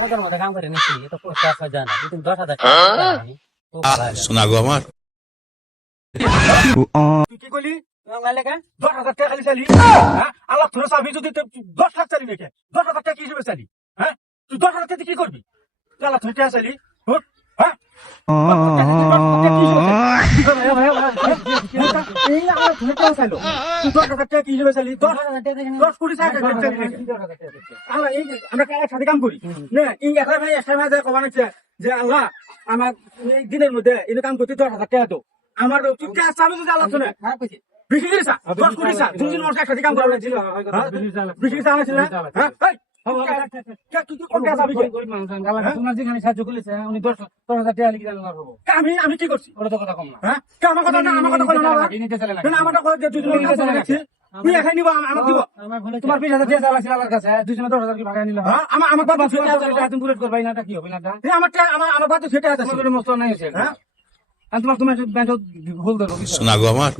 মজার মধ্যে কাম করে নিচ্ছি এটা পোস্টার সাজানা কিন্তু 10,000 টাকা খুব ভালো লাগে। শোনা গো আমার তুই কি করলি? তোমার লেখা 10,000 টাকা খালি চালি? হ্যাঁ? আল্লাহ তোর চাবি যদি 10 লাখ চালি নাকি? 10,000 টাকা কি হিসেবে চালি? হ্যাঁ? তুই 10,000 টাকা দিয়ে কি করবি? তুই আল্লাহ তোর টাকা চালি? হুট, হ্যাঁ? 10,000 টাকা কি হিসেবে চালি? এই আল্লাহ তোর টাকা চাইলো। তুই 10,000 টাকা কি হিসেবে চালি? 10 কোটি টাকা চালি নাকি? আল্লাহ এই আমরা একসাথে কাম করি না এই একটা ভাই যায় কবা নাকি যে আল্লাহ আমার এই দিনের মধ্যে এই কাম করতে 10,000 টাকা দাও আমার তুই টাকা চাবি যদি আল্লাহ শুনে খারাপ কইছে বেশি দিয়েছা 10 কোটি চা দুজন মানুষ একসাথে কাম করা ছিল বেশি চা ছিল হ্যাঁ তোমার যেখানে সাহায্য করেছে উনি 10,000 টাকা লিখে দিলেন আমি কি করছি ওটা তো কথা কম না হ্যাঁ আমার কথা না আমার কথা বলো না নিতে চলে না আমার কথা যে দুজন কাম করে রাখছি তুই এখানে নিব আমার দিব তোমার 20,000 টাকা চালাছিল আমার কাছে দুজনে 10,000 কি ভাগাই নিল হ্যাঁ আমার বাবা তুমি বুলেট করবাই না কি হবে না আমার বাবা তো সেটা আছে মস্ত নাই হয়েছে হ্যাঁ তোমার ভুল দেবো শোনা গো আমার